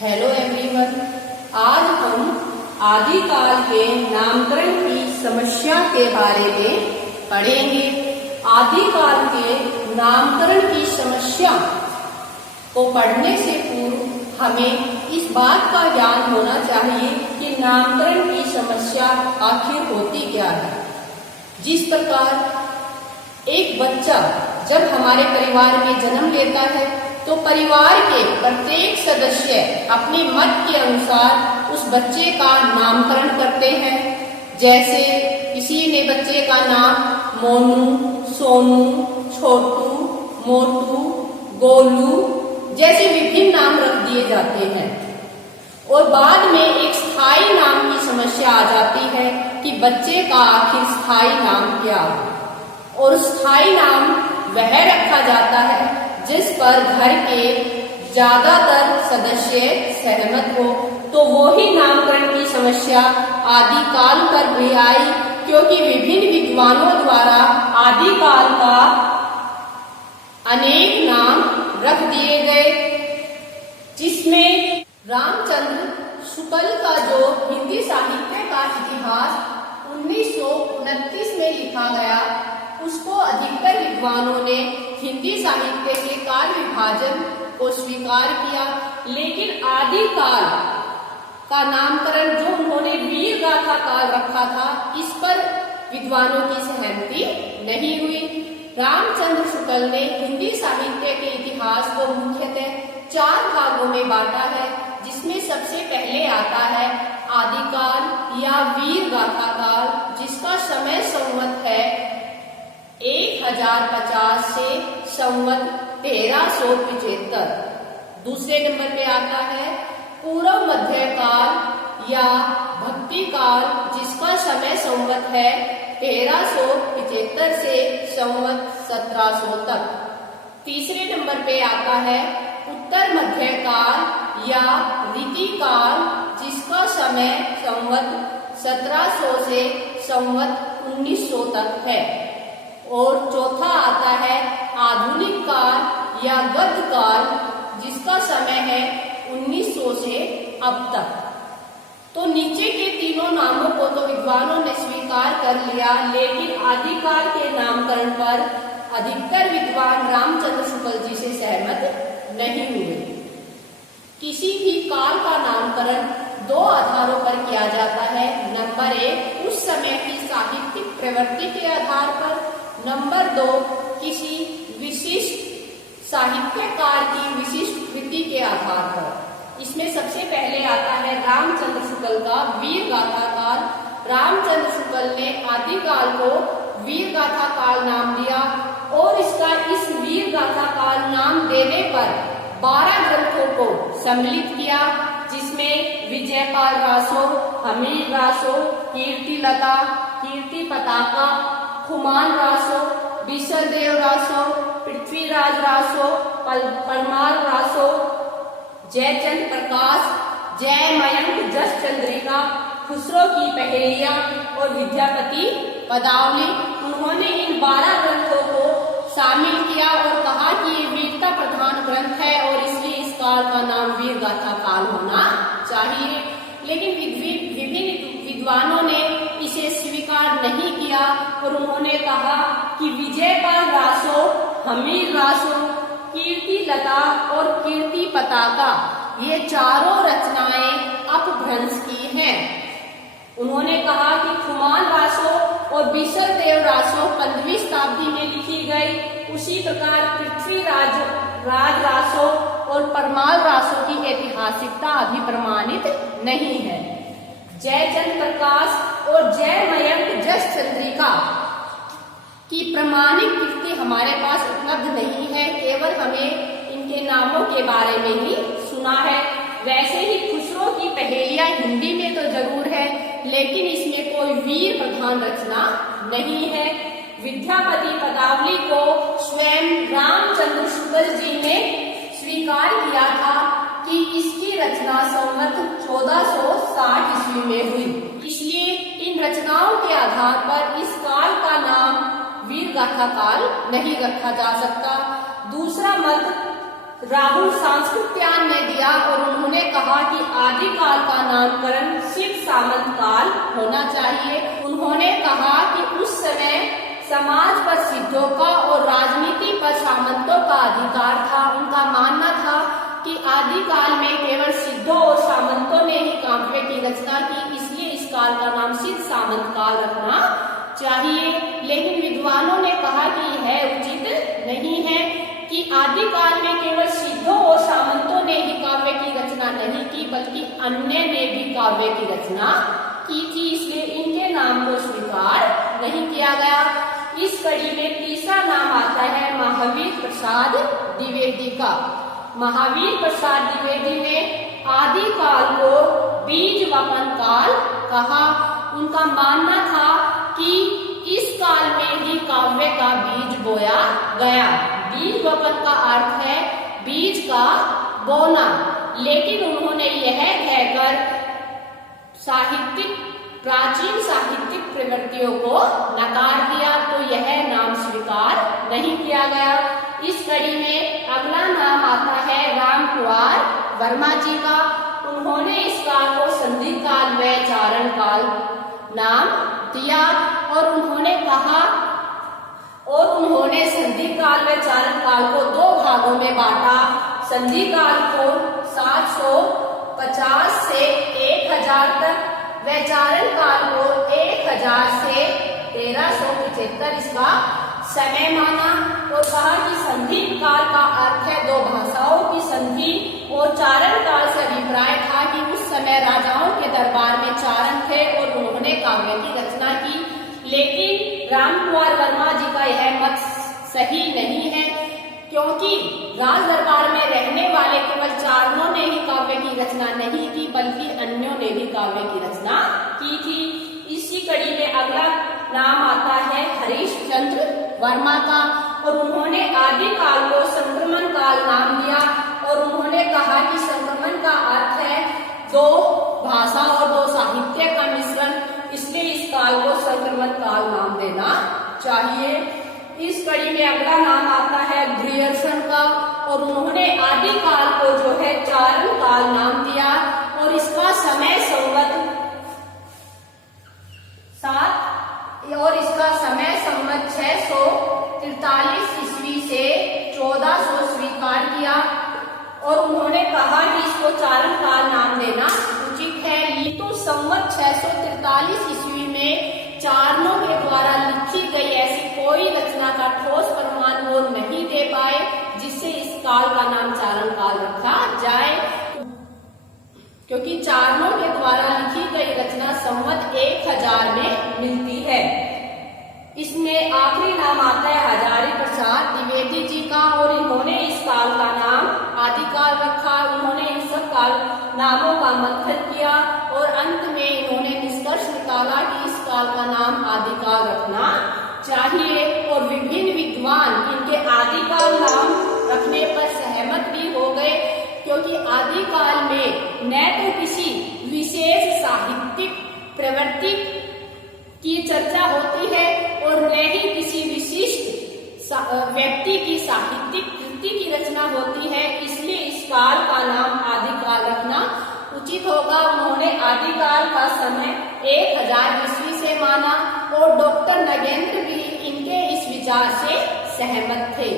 Hello everyone, आज हम आदिकाल के नामकरण की समस्या के बारे में पढ़ेंगे। आदिकाल के नामकरण की समस्या को पढ़ने से पूर्व हमें इस बात का ज्ञान होना चाहिए कि नामकरण की समस्या आखिर होती क्या है। जिस प्रकार एक बच्चा जब हमारे परिवार में जन्म लेता है तो परिवार के प्रत्येक सदस्य अपने मत के अनुसार उस बच्चे का नामकरण करते हैं। जैसे किसी ने बच्चे का नाम मोनू, सोनू, छोटू, मोटू, गोलू जैसे विभिन्न नाम रख दिए जाते हैं और बाद में एक स्थायी नाम की समस्या आ जाती है कि बच्चे का आखिर स्थायी नाम क्या है। और स्थायी नाम वह रखा जाता है जिस पर घर के ज्यादातर सदस्य सहमत हो। तो वो ही नामकरण की समस्या आदिकाल पर भी आई, क्योंकि विभिन्न विद्वानों द्वारा आदिकाल का अनेक नाम रख दिए गए, जिसमें रामचंद्र शुक्ल का जो हिंदी साहित्य का इतिहास 1929 में लिखा गया, उसको अधिकतर विद्वानों ने हिंदी साहित्य के काल विभाजन को स्वीकार किया। लेकिन आदिकाल का नामकरण जो उन्होंने वीर गाथा काल रखा था, इस पर विद्वानों की सहमति नहीं हुई। रामचंद्र शुक्ल ने हिंदी साहित्य के इतिहास को मुख्यतः 4 भागों में बांटा है, जिसमें सबसे पहले आता है आदिकाल या वीर गाथा काल, जिसका समय संवत है 1050 से संवत 1375। दूसरे नंबर पे आता है पूर्व मध्य काल या भक्ति काल, जिसका समय संवत है 1375 से संवत 1700 तक। तीसरे नंबर पे आता है उत्तर मध्य काल या ऋति काल, जिसका समय संवत 1700 से संवत 1900 तक है। और चौथा आता है आधुनिक काल या गद्य काल, जिसका समय है 1900 से अब तक। तो नीचे के तीनों नामों को तो विद्वानों ने स्वीकार कर लिया, लेकिन आदिकाल के नामकरण पर अधिकतर विद्वान रामचंद्र शुक्ल जी से सहमत नहीं हुए। किसी भी काल का नामकरण 2 आधारों पर किया जाता है। नंबर 1, उस समय की साहित्यिक प्रवृत्ति के आधार पर। नंबर 2, किसी विशिष्ट साहित्यकार की विशिष्ट कृति के आधार पर। इसमें सबसे पहले आता है रामचंद्र शुक्ल का वीर गाथा काल। रामचंद्र शुक्ल ने आदिकाल को वीर गाथा काल नाम दिया और इस वीर गाथा काल नाम देने पर 12 ग्रंथों को सम्मिलित किया, जिसमें विजयपाल रासो, हमीर रासो, कीर्तिलता, कीर्ति पताका, खुमान रासो, बिसरदेव रासो, पृथ्वीराज रासो, परमार रासो, जयचंद प्रकाश, जय मयंक जस चंद्रिका, खुसरो की पहेलियां और विद्यापति पदावली। उन्होंने इन 12 ग्रंथों को शामिल किया और कहा कि ये वीरता प्रधान ग्रंथ है और इसलिए इस काल का नाम वीर गाथा काल होना चाहिए। लेकिन विभिन्न विद्वानों ने इसे स्वीकार नहीं किया और उन्होंने कहा कि विजयपाल रासो, हमीर रासो, कीर्तिलता और कीर्ति पताका ये चारों रचनाएं अपभ्रंश की हैं। उन्होंने कहा कि खुमान रासो और बिसरदेव रासो 15वीं शताब्दी में लिखी गई। उसी प्रकार पृथ्वीराज रासो और परमार रासो की ऐतिहासिकता अभी प्रमाणित नहीं है। जयचंद प्रकाश और जय मयंक जस चंद्रिका की प्रमाणिक कृति हमारे पास उपलब्ध नहीं है, केवल हमें इनके नामों के बारे में ही सुना है। वैसे ही खुसरो की पहेलियां हिंदी में तो जरूर है, लेकिन इसमें कोई वीर प्रधान रचना नहीं है। विद्यापति पदावली को स्वयं रामचंद्र शुक्ल जी ने स्वीकार किया था कि इसकी रचना संवत 1460 ईस्वी में हुई। इसलिए इन रचनाओं के आधार पर इस काल का नाम वीर गाथा काल नहीं रखा जा सकता। दूसरा मत राहुल सांस्कृत्यायन ने दिया और उन्होंने कहा नामकरण सिद्ध सामंत काल होना चाहिए। उन्होंने कहा कि उस समय समाज पर सिद्धों का और राजनीति पर सामंतों का अधिकार था। उनका मानना था कि आदिकाल में केवल सिद्धों और सामंतों ने ही काव्य की रचना की, इसलिए इस काल का नाम सिद्ध सामंत काल रखना चाहिए। लेकिन विद्वानों ने कहा कि यह उचित नहीं है कि आदिकाल में केवल सिद्धों और सामंतों ने ही काव्य की रचना नहीं की, बल्कि अन्य ने भी काव्य की रचना की थी, इसलिए इनके नाम को स्वीकार नहीं किया गया। इस कड़ी में तीसरा नाम आता है महावीर प्रसाद द्विवेदी का। महावीर प्रसाद द्विवेदी ने आदिकाल को बीज वपन काल कहा। उनका मानना था कि इस काल में ही काव्य का बीज बोया गया। बीज वपन का अर्थ है बीज का बोना, लेकिन उन्होंने यह कहकर प्राचीन साहित्यिक प्रवृत्तियों को नकार दिया, तो यह नाम स्वीकार नहीं किया गया। इस कड़ी में अगला नाम आता है राम कुमार वर्मा जी का। उन्होंने इस काल को संधि काल व चारण काल नाम दिया और उन्होंने कहा और उन्होंने संधि काल व चारण काल को दो भागों में बांटा। संधि काल को 750 से 1000 तक व चारण काल को 1000 से 1375 इसका समय माना और कहा कि संधि काल का अर्थ है दो भाषाओं की संधि और चारण काल से अभिप्राय था कि उस समय राजाओं के दरबार में चारण थे और उन्होंने काव्य की रचना की। लेकिन राम कुमार वर्मा जी का यह मत सही नहीं है, क्योंकि राज दरबार में रहने वाले केवल चारणों ने ही काव्य की रचना नहीं की, बल्कि अन्यों ने भी काव्य की रचना की थी। इसी कड़ी में अगला नाम आता है हरिश्चंद्र वर्मा का और उन्होंने आदिकाल को संक्रमण काल नाम दिया और उन्होंने कहा कि संक्रमण का अर्थ है दो भाषा और दो साहित्य का मिश्रण, इसलिए इस काल को संक्रमण काल नाम देना चाहिए। इस कड़ी में अगला नाम आता है ग्रियर्सन का और उन्होंने आदिकाल को जो है चारण काल नाम दिया और इसका समय संवत 7 और इसका समय संवत 643 ईस्वी से 1400 स्वीकार किया और उन्होंने कहा कि इसको चारण काल नाम देना उचित है। तो संवत 643 ईस्वी में चारणों के द्वारा लिखी गई ऐसी कोई रचना का ठोस प्रमाण वो नहीं दे पाए जिससे इस काल का नाम चारण काल रखा जाए, क्योंकि चारणों के द्वारा लिखी गई रचना संवत 1000 में मिलती है। इसमें आखिरी नाम आता है हजारी प्रसाद द्विवेदी जी का और इन्होंने इस काल का नाम आदिकाल रखा। उन्होंने इन सब काल नामों का मंथन किया और अंत में इन्होंने निष्कर्ष निकाला कि इस काल का नाम आदिकाल रखना चाहिए और विभिन्न विद्वान इनके आदिकाल नाम रखने पर सहमत भी हो गए, क्योंकि आदिकाल में न तो किसी विशेष साहित्यिक प्रवृत्ति की चर्चा होती है और न ही किसी विशिष्ट व्यक्ति की साहित्यिक कृति की रचना होती है, इसलिए इस काल का नाम आदिकाल रखना उचित होगा। उन्होंने आदिकाल का समय 1000 ईस्वी से माना और डॉक्टर नगेंद्र भी इनके इस विचार से सहमत थे।